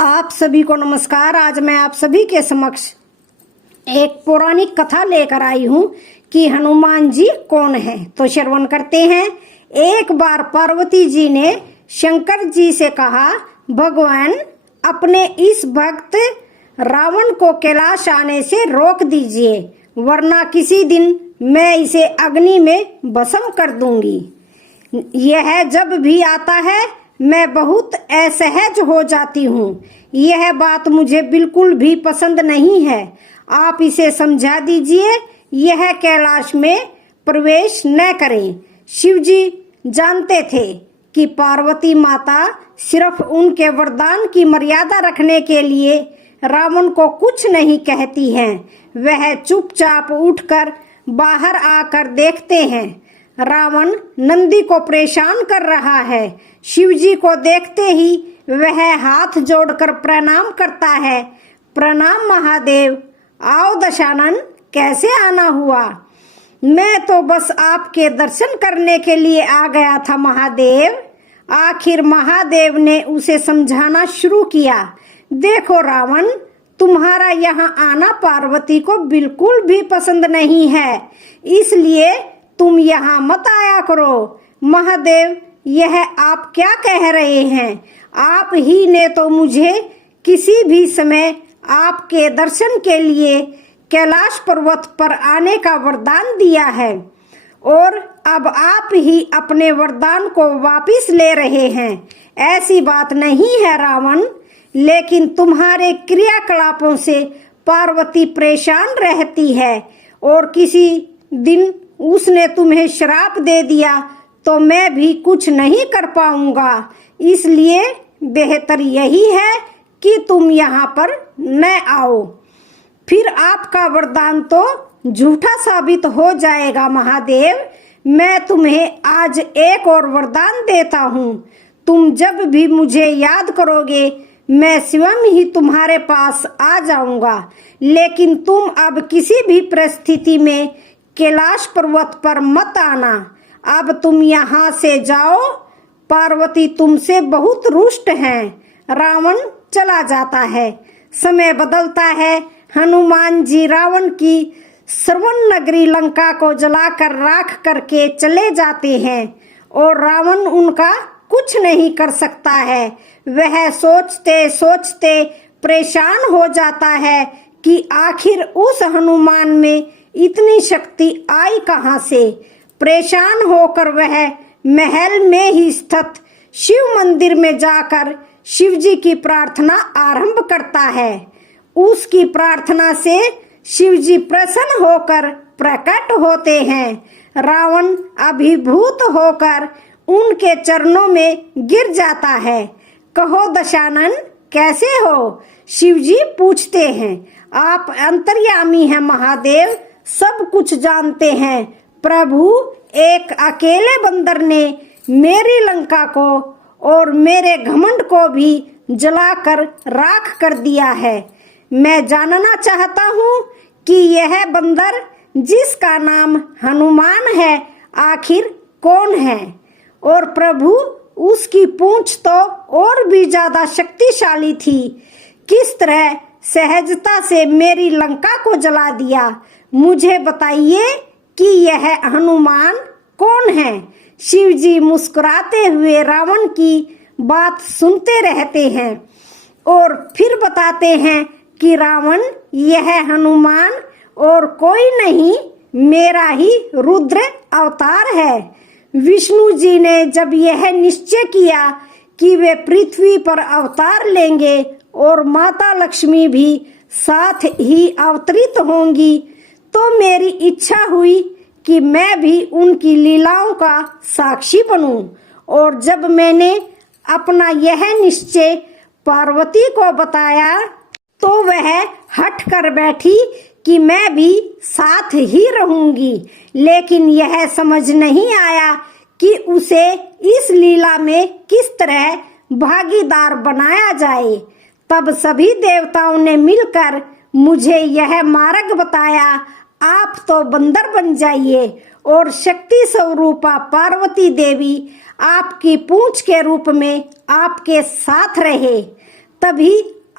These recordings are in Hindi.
आप सभी को नमस्कार। आज मैं आप सभी के समक्ष एक पौराणिक कथा लेकर आई हूँ कि हनुमान जी कौन है। तो श्रवण करते हैं। एक बार पार्वती जी ने शंकर जी से कहा, भगवान अपने इस भक्त रावण को कैलाश आने से रोक दीजिए, वरना किसी दिन मैं इसे अग्नि में भस्म कर दूंगी। यह जब भी आता है मैं बहुत असहज हो जाती हूँ। यह बात मुझे बिल्कुल भी पसंद नहीं है। आप इसे समझा दीजिए, यह कैलाश में प्रवेश न करें। शिवजी जानते थे कि पार्वती माता सिर्फ उनके वरदान की मर्यादा रखने के लिए रावण को कुछ नहीं कहती हैं। वह चुपचाप उठकर बाहर आकर देखते हैं रावण नंदी को परेशान कर रहा है। शिवजी को देखते ही वह हाथ जोड़कर प्रणाम करता है। प्रणाम महादेव। आओ दशानन, कैसे आना हुआ? मैं तो बस आपके दर्शन करने के लिए आ गया था महादेव। आखिर महादेव ने उसे समझाना शुरू किया। देखो रावण, तुम्हारा यहाँ आना पार्वती को बिल्कुल भी पसंद नहीं है, इसलिए तुम यहाँ मत आया करो। महादेव, यह आप क्या कह रहे हैं? आप ही ने तो मुझे किसी भी समय आपके दर्शन के लिए कैलाश पर्वत पर आने का वरदान दिया है, और अब आप ही अपने वरदान को वापस ले रहे हैं। ऐसी बात नहीं है रावण, लेकिन तुम्हारे क्रियाकलापों से पार्वती परेशान रहती है, और किसी दिन उसने तुम्हें श्राप दे दिया तो मैं भी कुछ नहीं कर पाऊंगा। इसलिए बेहतर यही है कि तुम यहाँ पर न आओ, फिर आपका वरदान तो झूठा साबित हो जाएगा। महादेव, मैं तुम्हें आज एक और वरदान देता हूँ। तुम जब भी मुझे याद करोगे मैं स्वयं ही तुम्हारे पास आ जाऊंगा, लेकिन तुम अब किसी भी परिस्थिति में कैलाश पर्वत पर मत आना। अब तुम यहाँ से जाओ, पार्वती तुमसे बहुत रुष्ट हैं। रावण चला जाता है। समय बदलता है। हनुमान जी रावण की श्रवण नगरी लंका को जलाकर राख करके चले जाते हैं, और रावण उनका कुछ नहीं कर सकता है। वह सोचते सोचते परेशान हो जाता है कि आखिर उस हनुमान में इतनी शक्ति आई कहाँ से। परेशान होकर वह महल में ही स्थित शिव मंदिर में जाकर शिव जी की प्रार्थना आरंभ करता है। उसकी प्रार्थना से शिव जी प्रसन्न होकर प्रकट होते हैं। रावण अभिभूत होकर उनके चरणों में गिर जाता है। कहो दशानन, कैसे हो? शिव जी पूछते हैं। आप अंतर्यामी हैं महादेव, सब कुछ जानते हैं। प्रभु, एक अकेले बंदर ने मेरी लंका को और मेरे घमंड को भी जलाकर राख कर दिया है। मैं जानना चाहता हूँ कि यह बंदर जिसका नाम हनुमान है आखिर कौन है? और प्रभु, उसकी पूंछ तो और भी ज्यादा शक्तिशाली थी। किस तरह सहजता से मेरी लंका को जला दिया? मुझे बताइए कि यह हनुमान कौन है? शिव जी मुस्कुराते हुए रावण की बात सुनते रहते हैं और फिर बताते हैं कि रावण, यह हनुमान और कोई नहीं, मेरा ही रुद्र अवतार है। विष्णु जी ने जब यह निश्चय किया कि वे पृथ्वी पर अवतार लेंगे और माता लक्ष्मी भी साथ ही अवतरित होंगी, तो मेरी इच्छा हुई कि मैं भी उनकी लीलाओं का साक्षी बनूं। और जब मैंने अपना यह निश्चय पार्वती को बताया तो वह हट कर बैठी कि मैं भी साथ ही रहूंगी, लेकिन यह समझ नहीं आया कि उसे इस लीला में किस तरह भागीदार बनाया जाए। तब सभी देवताओं ने मिलकर मुझे यह मार्ग बताया। आप तो बंदर बन जाइए और शक्ति स्वरूपा पार्वती देवी आपकी पूंछ के रूप में आपके साथ रहे। तभी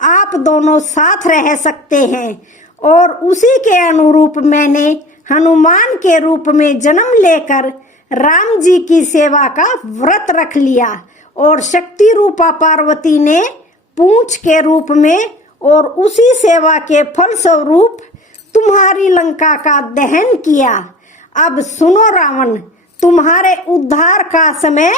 आप दोनों साथ रह सकते हैं। और उसी के अनुरूप मैंने हनुमान के रूप में जन्म लेकर राम जी की सेवा का व्रत रख लिया और शक्ति रूपा पार्वती ने पूंछ के रूप में और उसी सेवा के फल स्वरूप तुम्हारी लंका का दहन किया। अब सुनो रावण, तुम्हारे उद्धार का समय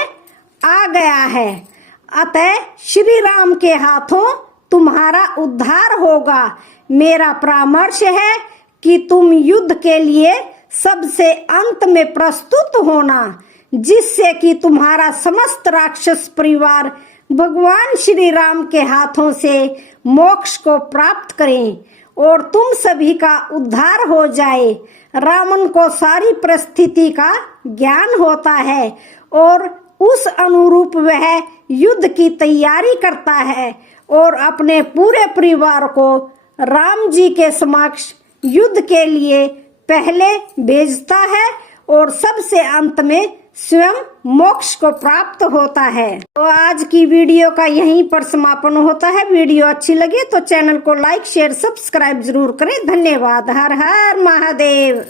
आ गया है। अतः श्री राम के हाथों तुम्हारा उद्धार होगा। मेरा परामर्श है कि तुम युद्ध के लिए सबसे अंत में प्रस्तुत होना, जिससे कि तुम्हारा समस्त राक्षस परिवार भगवान श्री राम के हाथों से मोक्ष को प्राप्त करें और तुम सभी का उद्धार हो जाए। रावण को सारी परिस्थिति का ज्ञान होता है और उस अनुरूप वह युद्ध की तैयारी करता है और अपने पूरे परिवार को राम जी के समक्ष युद्ध के लिए पहले भेजता है और सबसे अंत में स्वयं मोक्ष को प्राप्त होता है। तो आज की वीडियो का यहीं पर समापन होता है। वीडियो अच्छी लगे तो चैनल को लाइक शेयर सब्सक्राइब जरूर करें। धन्यवाद। हर हर महादेव।